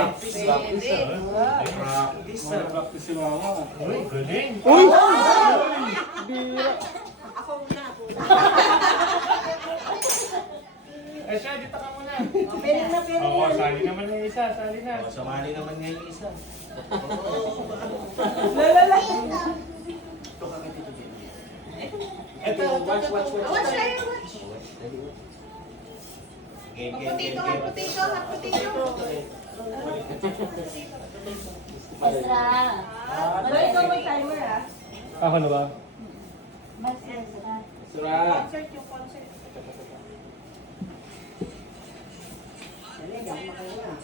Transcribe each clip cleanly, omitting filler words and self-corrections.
Practice. Practice si Mama. Uy, galing. Uy! Ako muna, ako muna. Eh siya, dito ka muna. Pwede na, pwede Oo, na. sali naman yung isa, sali na. Sumali naman ngayon yung isa. Lalala. Ito, watch. Watch tayo, watch. Game. Potato, hot potato, hot potato. Extra. Wala, ikaw may timer ah. Ako na ba? Mas extra. Concert yung concert. Dali, gawin mo kayo na.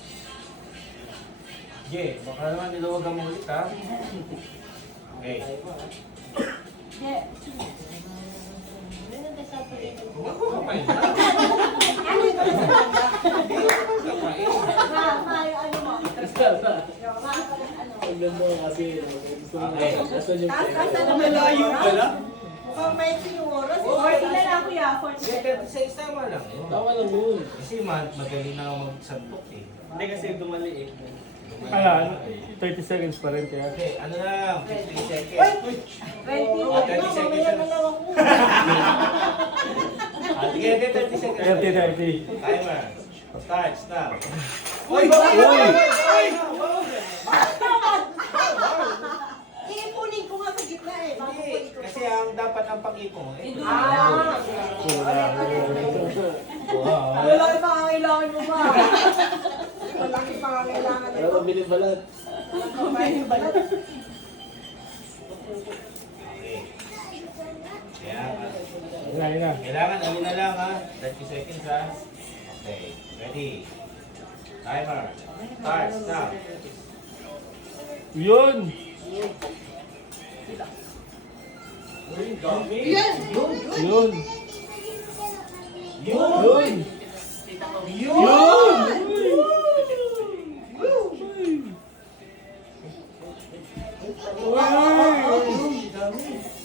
Jay, baka naman niluwag mo ulit ha. Okay. Yeah. Meron tayo sa pagkain. Huwag ko kamay na. Ano yung Ma, yung ano mo? Ma, ano? Ang ganda kasi gusto mo Okay. Nasaan yung taas na naman layo pala? Mukhang may yung oras. Ilan lang kuya? 40 Sa isama lang yun. Tama lang yun. Kasi madali na ako magsantok eh. Hindi kasi dumali eh. Ano, 30 seconds pa rin kaya. Okay, ano na lang, 15 seconds. 20. Oh, 30 seconds na lang ako. Sige, 30 seconds. 30. Timer. Start now. Uy! Iipunin ko nga sa gitna eh. Hindi, kasi ang dapat ang pag-ipon eh. Wala yung pangangailangan mo ba? Wala yung pangangailangan Pero nito. mabiling balat. Kumain balat. Okay. Kaya, Yan na. kailangan ano na lang ha. 30 seconds ha. Okay, ready. Timer. Start now. Yun! Yan! Yun! Yun! Yun!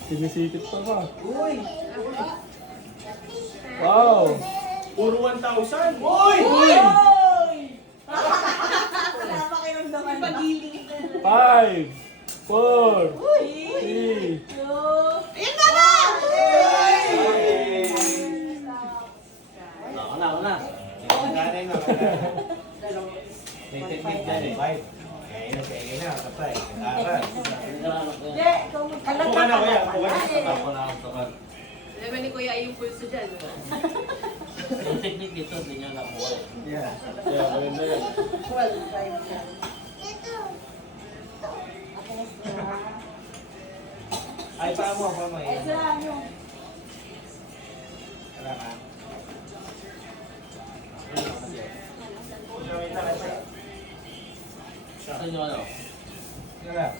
Sinisipit pa ba? Wow! Puro 1,000. Uy! Wala pa kayong naman. Pagiling. 5, 4, 3, Ayan na ba? Ako na. Nanay na. May technique dyan eh. Five. Kaya na. Kapay. Aral. Hindi, ikaw mo. Ako ka na kuya. Ako ka na. Ako na ang kapag. Alam ni Kuya yung pulso dyan. Yung technique dito, hindi niya nakuha. Yeah. yeah, maganda yan. 12, 5 yan. Ay, pa mo. Extra, ano? Kailangan. Saan yung ano? Kailangan.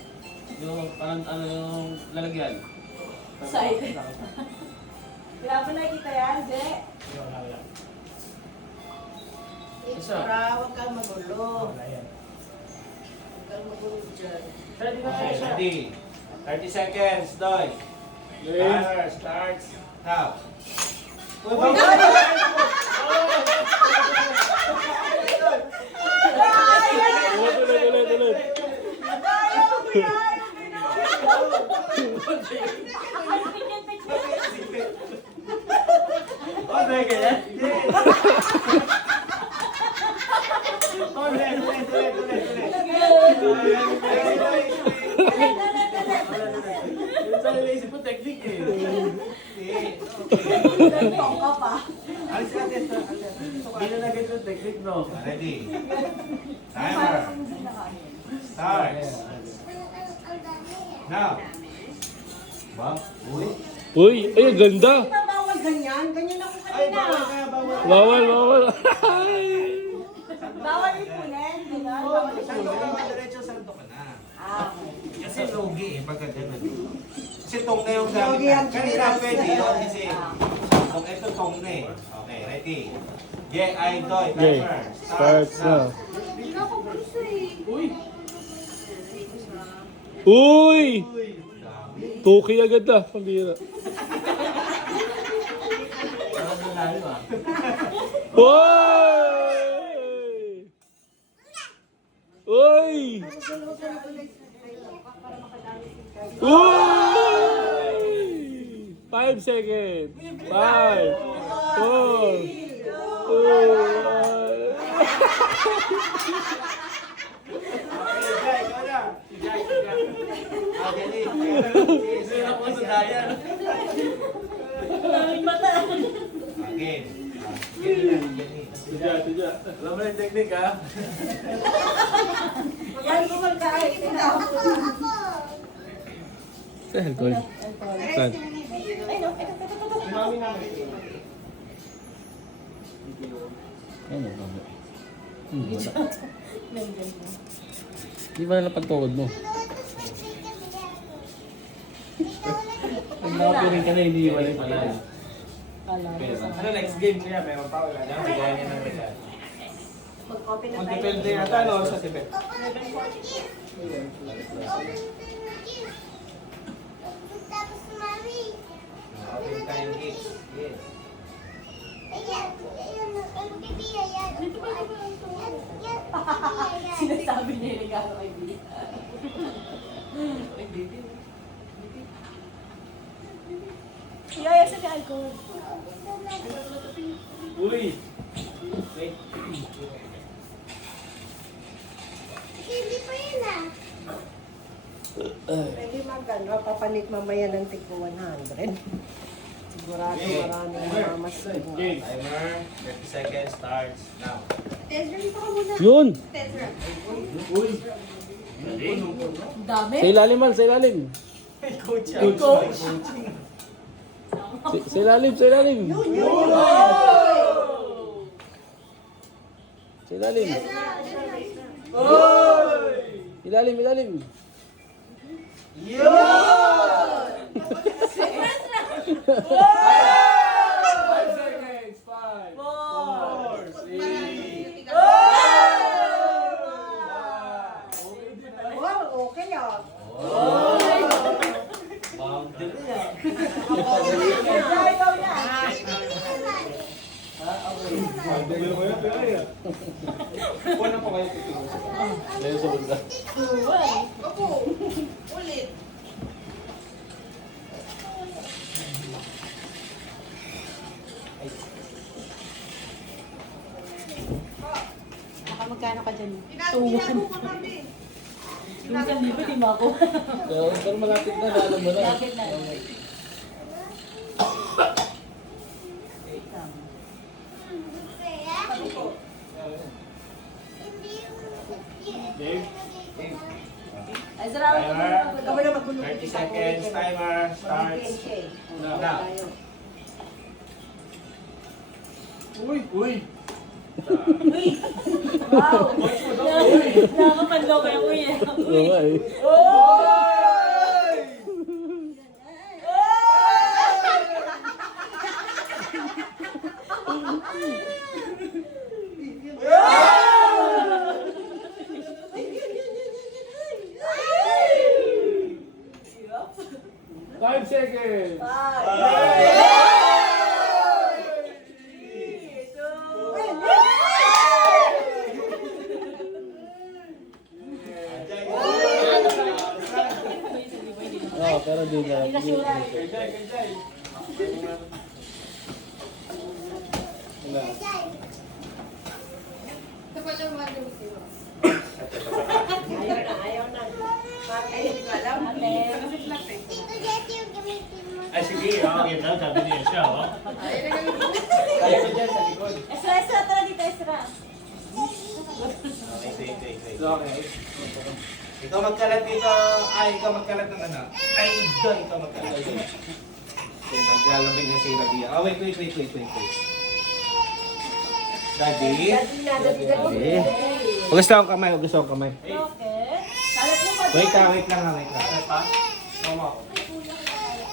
Yung parang ano yung lalagyan? Side. Wala pa nakikita yan, Je? Isa. Huwag kang magulo. Huwag kang magulo dyan. Okay, ready. 30 seconds, Doy. Timer starts now. Ulit. Oh, may ganyan? Yung sa lazy po technique eh. Nagpong ka pa. Alis natin. Hindi na naging yung technique, no? Ready. Timer starts now. Ba? Uy. Uy, ay, ang ganda! Di ba bawal ganyan? Ganyan ako Ay, kanina. bawal ka, bawal. Bawal! Bawal ipunin. Ganyan. Oh, Bawal santo ka, ipunin. diretso santo ka na. Ah, Kasi logi eh, pagka ganun. Kasi tong na yung gamit Logi na. ang Kanina chinelas pwede na. yun kasi santong. Ito tong na eh. Okay, ready. Yeah, I do it. Okay, Timer. starts now. hindi na ako gusto eh. Uy! Tuki agad na, pambira. Parang nalalim ah. Uy! Uy! Uy! 5 seconds. 5, 4, 2, 1. Sino po sa dayan? Again. Ganyan. Alam mo yung technique ha? Yan ko magkain. Sa alcohol. Saan? Ano ba? Di ba na pagtuwad mo? Pag nakapirin ka na, hindi wala yung pala. Ano next game niya? Meron pa wala na. Bigyan niya ng regalo. Mag-copy na tayo. Magdepende yata no sa tibet. Open time gifts. Yes. Sinasabi niya yung regalo kay Billy. Yaya sa alcohol. Uy! Pwede mag-ano, papalit mamaya ng tigpo 100. Sigurado maraming mamamas. Timer. 30 seconds starts now. Yun! Ang dami. Sa ilalim man, sa ilalim. Coach. Sa ilalim, sa ilalim. Sa ilalim. Ilalim, ilalim. Wow, okay ah. Boundary niya. Ikaw na. Kuha po kayo tutulong. Baka magkano ka dyan? 2-1. Yung 1,000, di mo ako. Pero malapit na, alam mo na. Bakit na? Dave? Ay, sarap. Ikaw na magulo. 30 seconds. Timer starts now. Uy! Wow! Nakakapanlo kayo, uy. Oo nga eh. Five seconds! Oo, pero di na. Hindi na sure. Ayaw na. Ate. Ay, sige. Okay na. Sabi niya siya, oh. Tayo ko dyan sa likod. Esra, Esra, tara dito, Esra. Wait. Okay. Ikaw magkalat dito. Ay, ikaw magkalat ng ano. Ay, doon. Ikaw magkalat. Okay, maglalambing na si Rabia. Oh, wait. Daddy? Daddy. Gusto akong kamay. Okay. Kalat mo pa Wait lang. Pa? Mama ko.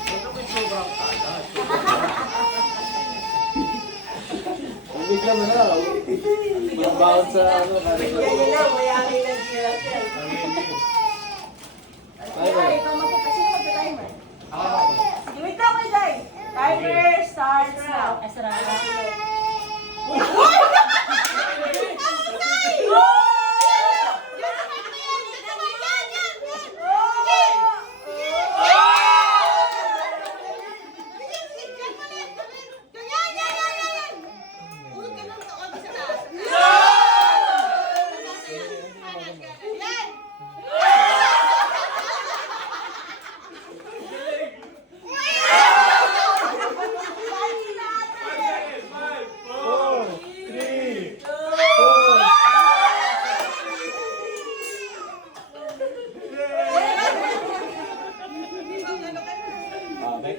Ito may sobrang kalat. Bigla mo na. Magbawat sa ano. Yan yun lang, mayarin lang sila. Ikaw magkita. Sino magka-timer? Sige, wait lang kayo, Jai. Timer starts now. Esra.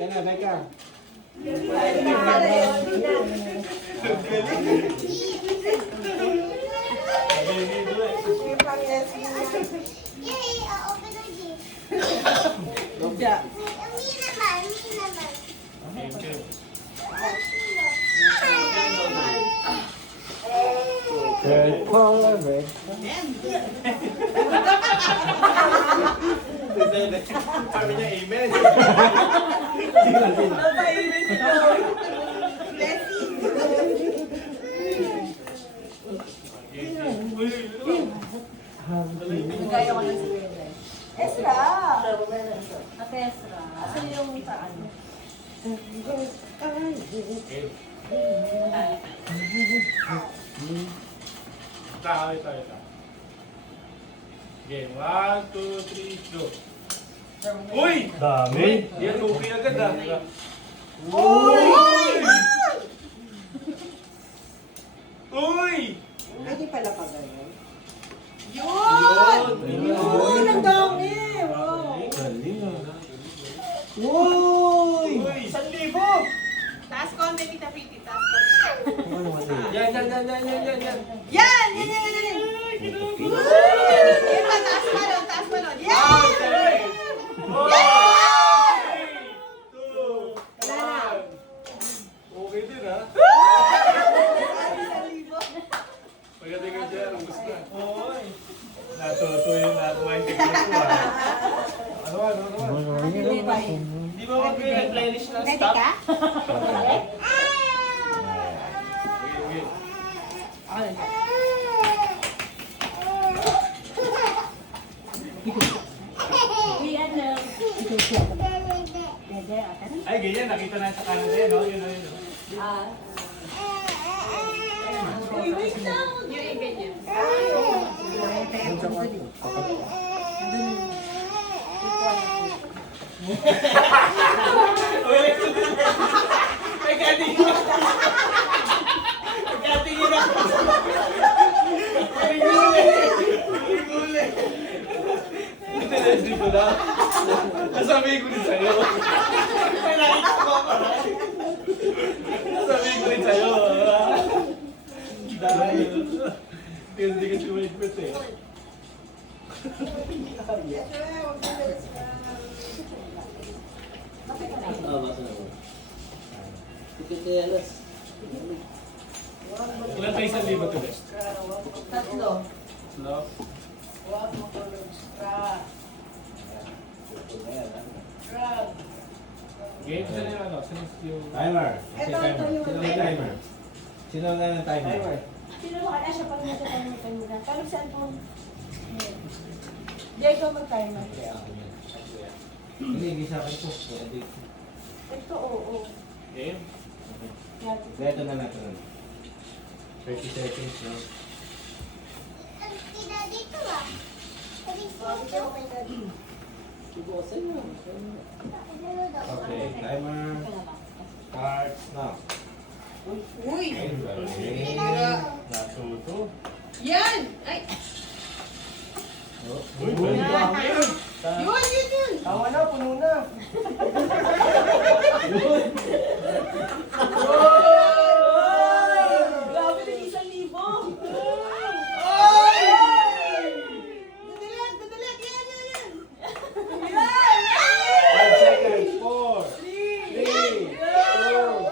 na, Becca. Lumpia. Red color, red. Sabi niya, amen. Nagaya ko na si Bebe. Ezra! Ate Ezra. Asan yung ano? Ito. Game, 1, 2, 3, go. Uy! Dami. Yan, okay agad ah. Uy! Pwede pala pa ganyan. Yun! Yun! Ang dami! Wow! Galing ah. Uy! Uy! 1,000! Taas konti, Tita Piti. Taas konti. Yan. Yan! Yan pa, taas pa nun. Taas pa nun. Yan! Okay! Wala na. Okay din ah. Pagdating ka dyan, ang gusto na. Oy! Natutuyo na ako ang tignan ko ah. Ano? Hindi ba? Di ba mag-replenish ng Pwede stock? ka? Okay. Uy, ano? Pwede, ate. Ay, ganyan. Nakita na sa Canada eh, no? Yun. Uy, wait lang. Yung ganyan. Hindi ko na. Nasabihin ko rin sa'yo. Nasabihin ko rin sa'yo. Dahil. Hindi ka sumaligpit eh. Ilan tayo sa libo to, Best? Tatlo. Love. Huwag mo ko extra. Game, saan yung ano? Saan yung... Timer. Ito yung Sino may timer? Sino na ng timer? Sino mo kaya siya pag nasa tayo muna? Pero cellphone. Diego mag-timer. Hindi, gisa ko ito. Ito, oo. Game? Ito na natin. 30 seconds na. Okay, timer. Starts now. Uy! Okay. Natuto. Yan! Ay! Uy, Uy, Yun! Tama na, puno na. Grabe na 1,000. Dadalat! Yan! 5 seconds. 4, 3, 2,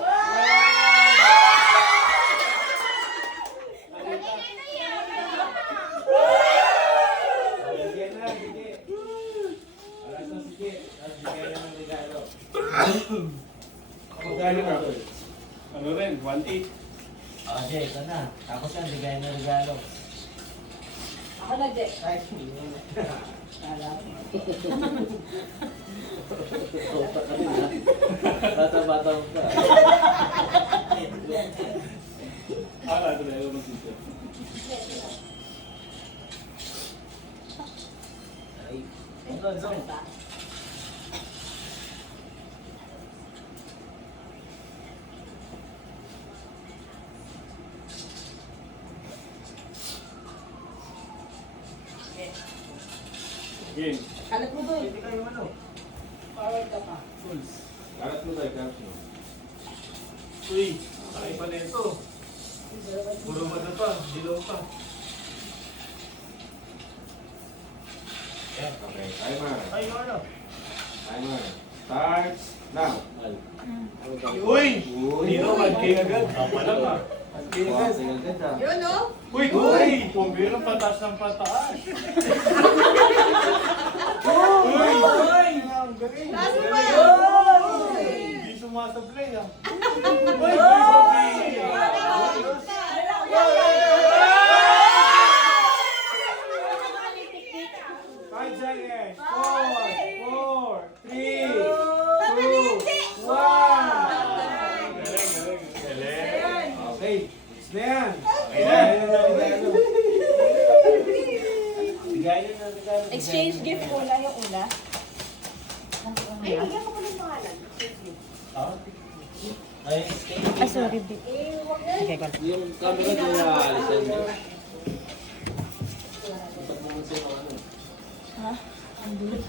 Sige na, sige. Alas na sige. At bigay na ng regalo. Regalo na. Ano rin? 1-8. Okay, ito na. Tapos yan, bigay ng regalo. Ako na, Jack. Ay, hindi na. Bata-bata mo pa. Ito na yung mag-sito. Ay, ano, zong. Game. Kalat mo doon. Hindi kayo ano. Forward ka pa. Fools. Karat mo tayo, karat mo. Uy, ay pa na ito. Puro mata pa, dilaw pa. Yan, okay. Timer. Ay, ano? Timer. Starts now. Uy! Uy! Dino, mag-king agad. Tama lang ah. King agad. King agad ah. Yun, oh. Uy! Uy! Pumbiro, patas ng pataas. Uy! Uy! Lalo pa. Hindi sumasablay ah. Uy! Uy! Five seconds. 4, 4, 3, 2, 1. Galing. Okay. It's na yan. Bigay na ng regalo. Exchange gift muna yung una. Ay, bigyan ko ng pangalan. Ay, Ay, sorry, babe. Eh, huwag na. Okay, go. yung camera ko na alisan niyo. Dapat naman sa'yo ano. Ha? Ang dulo.